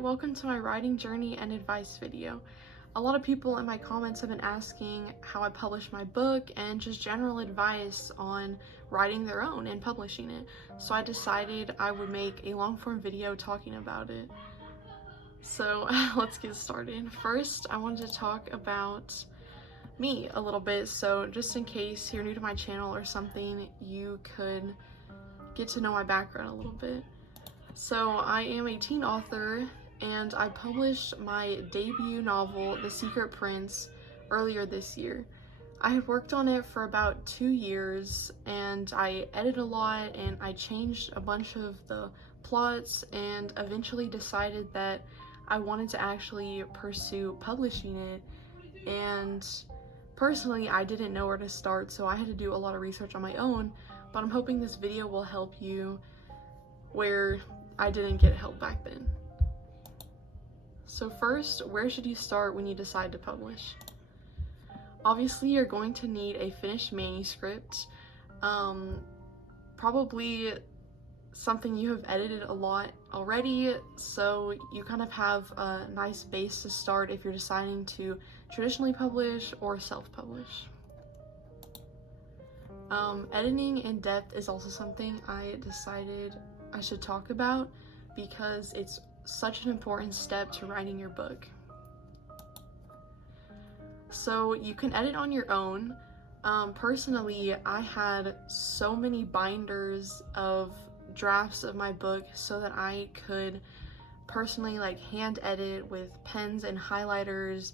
welcome to my writing journey and advice video. A lot of people in my comments have been asking how I publish my book and just general advice on writing their own and publishing it. So I decided I would make a long form video talking about it. So let's get started. First, I wanted to talk about me a little bit. So just in case you're new to my channel or something, you could get to know my background a little bit. So I am a teen author and I published my debut novel, The Secret Prince, earlier this year. I had worked on it for about 2 years and I edited a lot and I changed a bunch of the plots and eventually decided that I wanted to actually pursue publishing it. And personally, I didn't know where to start, so I had to do a lot of research on my own, but I'm hoping this video will help you where I didn't get help back then. So first, where should you start when you decide to publish? Obviously, you're going to need a finished manuscript, probably something you have edited a lot already, so you kind of have a nice base to start if you're deciding to traditionally publish or self-publish. Editing in depth is also something I decided I should talk about because it's such an important step to writing your book. So you can edit on your own. Personally, I had so many binders of drafts of my book so that I could personally hand edit with pens and highlighters,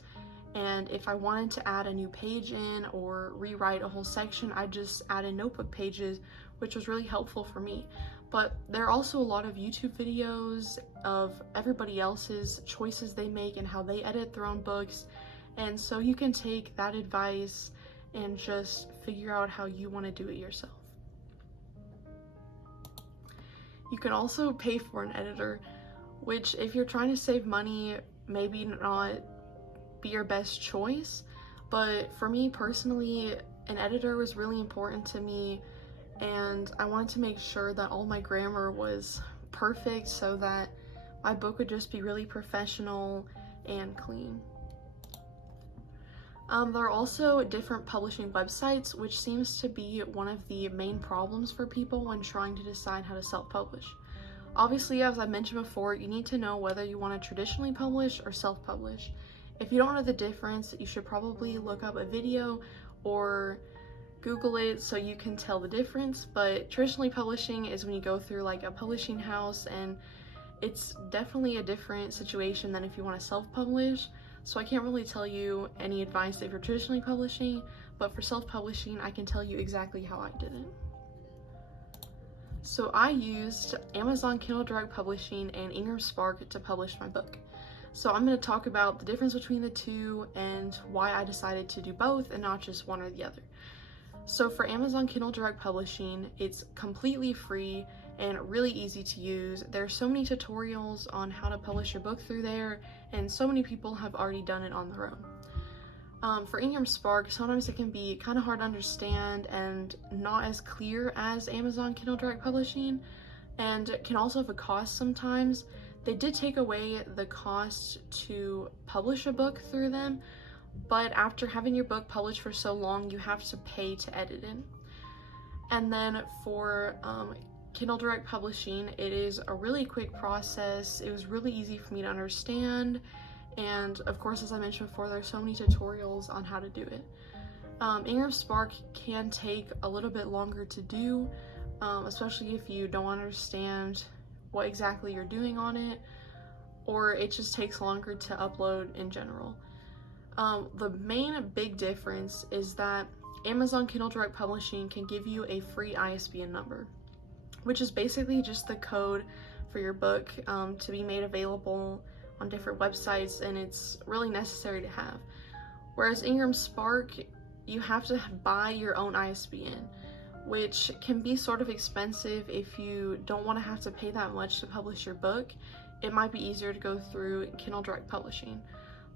and if I wanted to add a new page in or rewrite a whole section, I just added notebook pages, which was really helpful for me. But there are also a lot of YouTube videos of everybody else's choices they make and how they edit their own books, and so you can take that advice and just figure out how you want to do it yourself. You can also pay for an editor, which if you're trying to save money, maybe not be your best choice, but for me personally, an editor was really important to me, and I wanted to make sure that all my grammar was perfect so that my book would just be really professional and clean. There are also different publishing websites, which seems to be one of the main problems for people when trying to decide how to self-publish. Obviously, as I mentioned before, you need to know whether you want to traditionally publish or self-publish. If you don't know the difference, you should probably look up a video or Google it so you can tell the difference, but traditionally publishing is when you go through a publishing house, and it's definitely a different situation than if you want to self-publish. So I can't really tell you any advice if you're traditionally publishing, but for self-publishing, I can tell you exactly how I did it. So I used Amazon Kindle Direct Publishing and Ingram Spark to publish my book. So I'm going to talk about the difference between the two and why I decided to do both and not just one or the other. So for Amazon Kindle Direct Publishing, it's completely free and really easy to use. There are so many tutorials on how to publish your book through there, and so many people have already done it on their own. For Ingram Spark, sometimes it can be kind of hard to understand and not as clear as Amazon Kindle Direct Publishing, and it can also have a cost sometimes. They did take away the cost to publish a book through them, but after having your book published for so long, you have to pay to edit it. And then for Kindle Direct Publishing, it is a really quick process. It was really easy for me to understand, and of course, as I mentioned before, there's so many tutorials on how to do it. Ingram Spark can take a little bit longer to do, especially if you don't understand what exactly you're doing on it, or it just takes longer to upload in general. The main big difference is that Amazon Kindle Direct Publishing can give you a free ISBN number, which is basically just the code for your book to be made available on different websites, and it's really necessary to have. Whereas Ingram Spark, you have to buy your own ISBN, which can be sort of expensive if you don't want to have to pay that much to publish your book. It might be easier to go through Kindle Direct Publishing.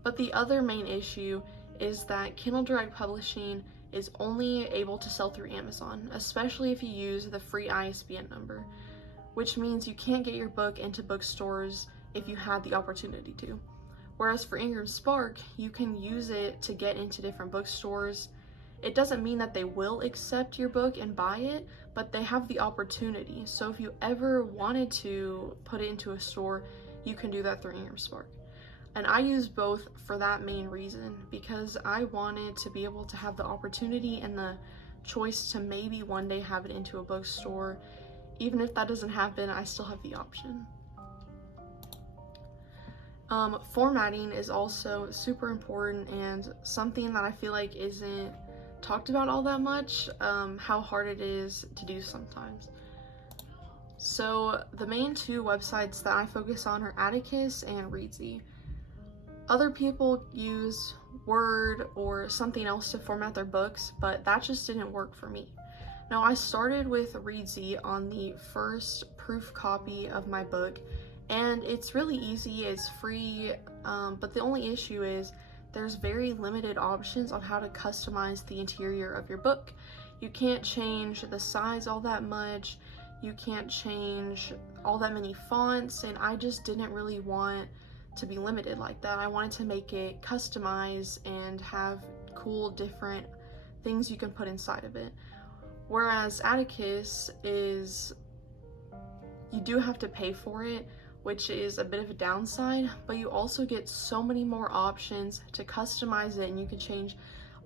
But the other main issue is that Kindle Direct Publishing is only able to sell through Amazon, especially if you use the free ISBN number, which means you can't get your book into bookstores if you had the opportunity to. Whereas for Ingram Spark, you can use it to get into different bookstores. It doesn't mean that they will accept your book and buy it, but they have the opportunity. So if you ever wanted to put it into a store, you can do that through Ingram Spark. And I use both for that main reason, because I wanted to be able to have the opportunity and the choice to maybe one day have it into a bookstore. Even if that doesn't happen, I still have the option. Formatting is also super important and something that I feel like isn't talked about all that much, how hard it is to do sometimes. So the main two websites that I focus on are Atticus and Reedsy. Other people use Word or something else to format their books, but that just didn't work for me. Now, I started with Reedsy on the first proof copy of my book, and it's really easy, it's free, but the only issue is there's very limited options on how to customize the interior of your book. You can't change the size all that much, you can't change all that many fonts, and I just didn't really want to be limited like that. I wanted to make it customized and have cool different things you can put inside of it. Whereas Atticus is, you do have to pay for it, which is a bit of a downside, but you also get so many more options to customize it, and you can change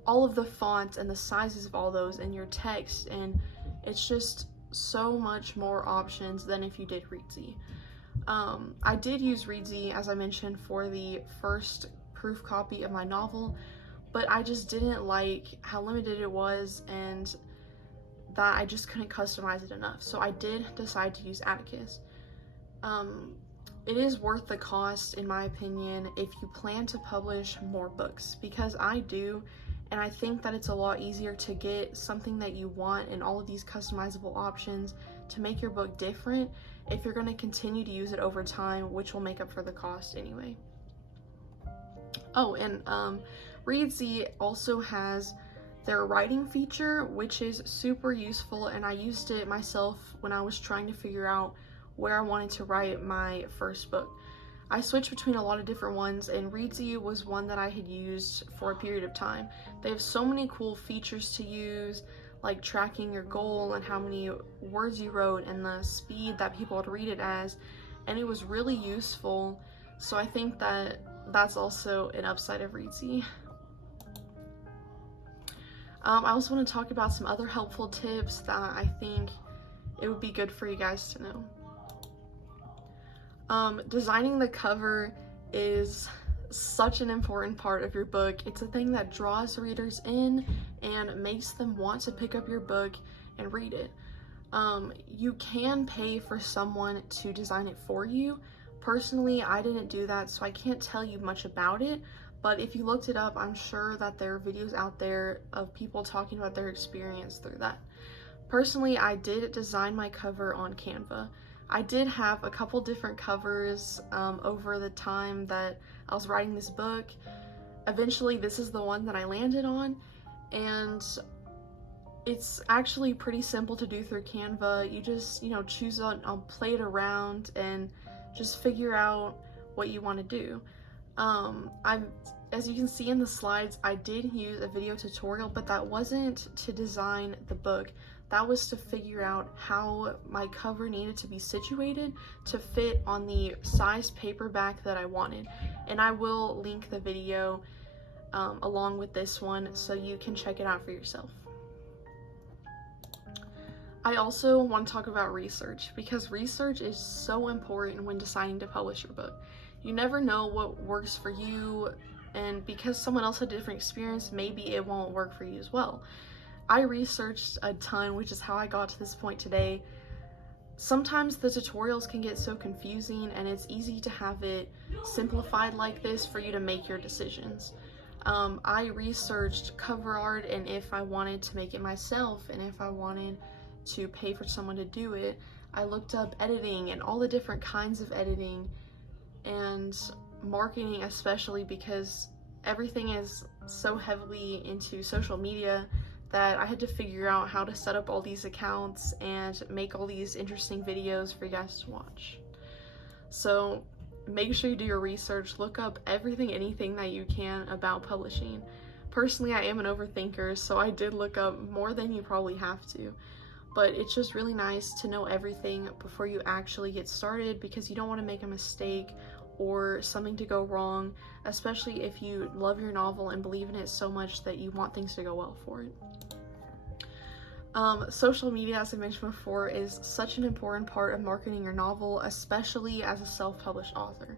all of the fonts and the sizes of all those and your text, and it's just so much more options than if you did Reedsy. I did use Reedsy, as I mentioned, for the first proof copy of my novel, but I just didn't like how limited it was and that I just couldn't customize it enough. So I did decide to use Atticus. It is worth the cost, in my opinion, if you plan to publish more books, because I do, and I think that it's a lot easier to get something that you want and all of these customizable options to make your book different if you're going to continue to use it over time, which will make up for the cost anyway. Oh, and Reedsy also has their writing feature, which is super useful, and I used it myself when I was trying to figure out where I wanted to write my first book. I switched between a lot of different ones, and Reedsy was one that I had used for a period of time. They have so many cool features to use, like tracking your goal and how many words you wrote and the speed that people would read it as, and it was really useful. So I think that that's also an upside of Reedsy. I also want to talk about some other helpful tips that I think it would be good for you guys to know. Designing the cover is such an important part of your book. It's a thing that draws readers in and makes them want to pick up your book and read it. You can pay for someone to design it for you. Personally, I didn't do that, so I can't tell you much about it, but if you looked it up, I'm sure that there are videos out there of people talking about their experience through that. Personally, I did design my cover on Canva. I did have a couple different covers over the time that I was writing this book. Eventually, this is the one that I landed on, and it's actually pretty simple to do through Canva. You just, choose on, play it around and just figure out what you want to do. As you can see in the slides, I did use a video tutorial, but that wasn't to design the book. That was to figure out how my cover needed to be situated to fit on the size paperback that I wanted. And I will link the video along with this one so you can check it out for yourself. I also want to talk about research, because research is so important when deciding to publish your book. You never know what works for you, and because someone else had a different experience, maybe it won't work for you as well. I researched a ton, which is how I got to this point today. Sometimes the tutorials can get so confusing, and it's easy to have it simplified like this for you to make your decisions. I researched cover art, and if I wanted to make it myself, and if I wanted to pay for someone to do it. I looked up editing and all the different kinds of editing, and marketing especially, because everything is so heavily into social media that I had to figure out how to set up all these accounts and make all these interesting videos for you guys to watch. So make sure you do your research, look up anything that you can about publishing. Personally, I am an overthinker, so I did look up more than you probably have to. But it's just really nice to know everything before you actually get started, because you don't want to make a mistake or something to go wrong, especially if you love your novel and believe in it so much that you want things to go well for it. Social media, as I mentioned before, is such an important part of marketing your novel, especially as a self-published author.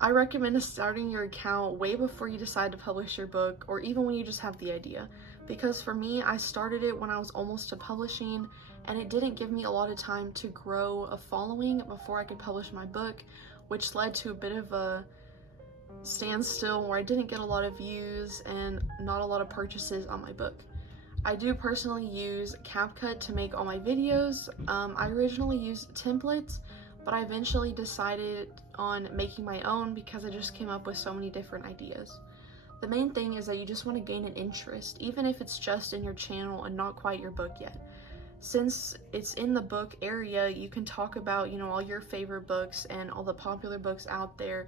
I recommend starting your account way before you decide to publish your book, or even when you just have the idea. Because for me, I started it when I was almost to publishing, and it didn't give me a lot of time to grow a following before I could publish my book, which led to a bit of a standstill where I didn't get a lot of views and not a lot of purchases on my book. I do personally use CapCut to make all my videos. I originally used templates, but I eventually decided on making my own because I just came up with so many different ideas. The main thing is that you just want to gain an interest, even if it's just in your channel and not quite your book yet. Since it's in the book area, you can talk about, all your favorite books and all the popular books out there,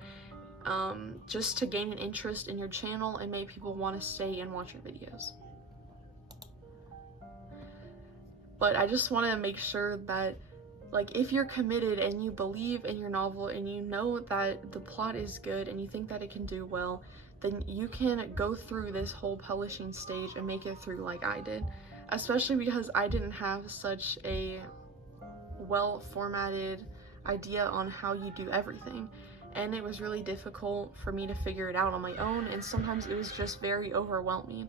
just to gain an interest in your channel and make people want to stay and watch your videos. But I just want to make sure that, if you're committed and you believe in your novel and you know that the plot is good and you think that it can do well, then you can go through this whole publishing stage and make it through like I did. Especially because I didn't have such a well-formatted idea on how you do everything. And it was really difficult for me to figure it out on my own, and sometimes it was just very overwhelming.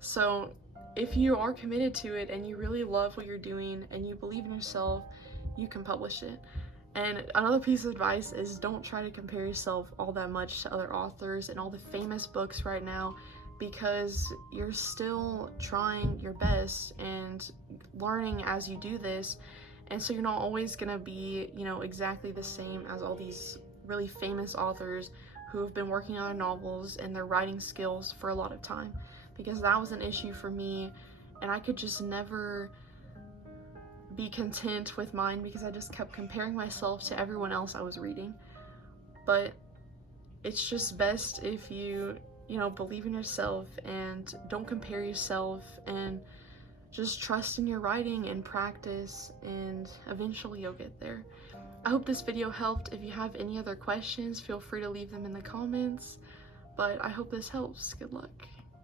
So if you are committed to it and you really love what you're doing and you believe in yourself, you can publish it. And another piece of advice is don't try to compare yourself all that much to other authors and all the famous books right now, because you're still trying your best and learning as you do this. And so you're not always gonna be, exactly the same as all these really famous authors who have been working on their novels and their writing skills for a lot of time. Because that was an issue for me, and I could just never be content with mine because I just kept comparing myself to everyone else I was reading. But it's just best if you, believe in yourself and don't compare yourself, and just trust in your writing and practice, and eventually you'll get there. I hope this video helped. If you have any other questions, feel free to leave them in the comments, but I hope this helps. Good luck.